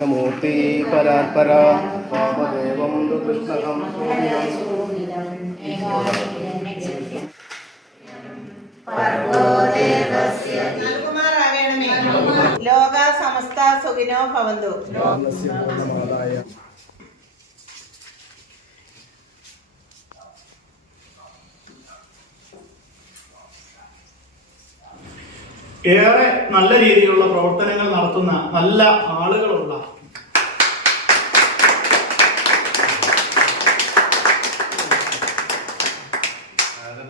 മൂർത്തി പരാത്പര വാമദേവം കൃഷ്ണകം ലോക സമസ്ത സുഖിനോ ഭവന്തു ഏറെ നല്ല രീതിയിലുള്ള പ്രവർത്തനങ്ങൾ നടത്തുന്ന നല്ല ആളുകളുള്ള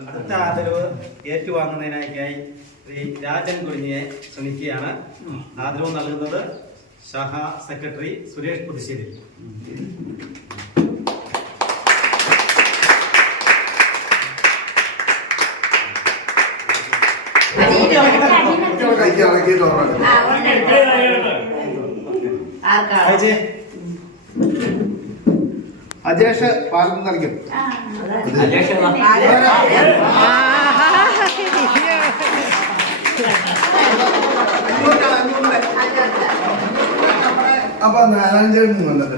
അടുത്ത ആദരവ് ഏറ്റുവാങ്ങുന്നതിനായി ശ്രീ രാജൻ കുഞ്ഞിയെ ക്ഷണിക്കുകയാണ്. ആദരവ് നൽകുന്നത് സഹ സെക്രട്ടറി സുരേഷ് പുതുശ്ശേരി. അജേഷ് പാലം നൽകും അപ്പൊ നാരായണൻ വന്നിട്ട്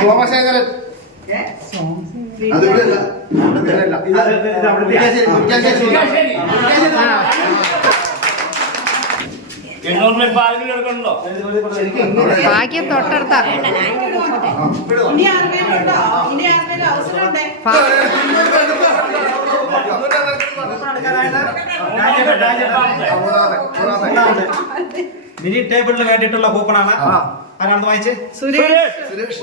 സോമശേഖരൻ ഭാഗ്യം തൊട്ടടുത്ത. മിനി ടേബിളിന് വേണ്ടിയിട്ടുള്ള കൂപ്പണാണ് ആരാണെന്ന് വായിച്ചേ സുരേഷ് സുരേഷ്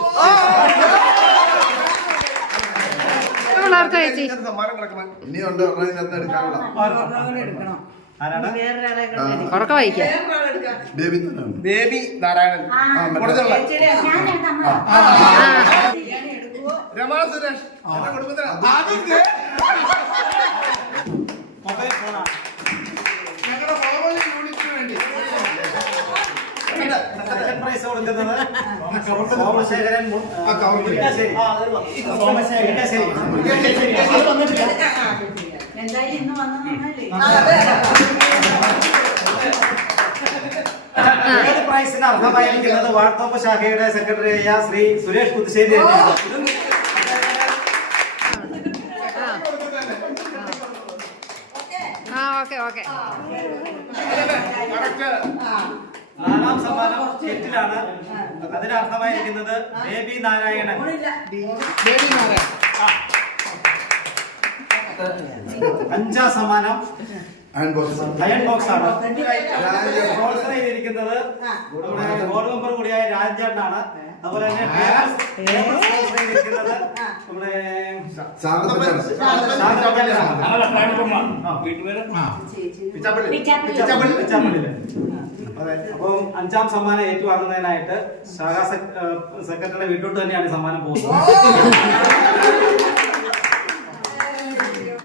സമ്മാനം കിടക്കണം. ഇനിയുണ്ട് ആരാണ് ഉറക്ക വായിക്കാം. ബേബി ബേബി നാരായണൻ. രമാ സുരേഷ്. കുടുംബത്തിനാ പ്രൈസ് കൊടുക്കുന്നത് സോമശേഖരൻ. എന്തായാലും ഇന്ന് വന്നതല്ലേ ഏത് പ്രൈസിന് അർഹമായിരിക്കുന്നത് വാർത്തോപ്പ് ശാഖയുടെ സെക്രട്ടറിയായ ശ്രീ സുരേഷ് കുത്തുശ്ശേരി ഓക്കെ. ഓക്കെ നാലാം സമ്മാനം കെറ്റിലാണ് അതിന് അർത്ഥമായിരിക്കുന്നത് ബേബി നാരായണൻ. ബേബി നാരായണൻ. അഞ്ചാം സമ്മാനം. അയൺ ബോക്സ് ആണ്. ചെയ്തിരിക്കുന്നത് നമ്മുടെ ബോർഡ് മെമ്പർ കൂടിയായ രാജേട്ടാണ് അതുപോലെ തന്നെ ചെയ്തിരിക്കുന്നത് നമ്മുടെ പിച്ചാപ്പള്ളിയിൽ. അപ്പം അഞ്ചാം സമ്മാനം ഏറ്റുവാങ്ങുന്നതിനായിട്ട് ശാഖാ സെക്രട്ടറിയുടെ വീട്ടോട്ട് തന്നെയാണ് ഈ സമ്മാനം പോകുന്നത്.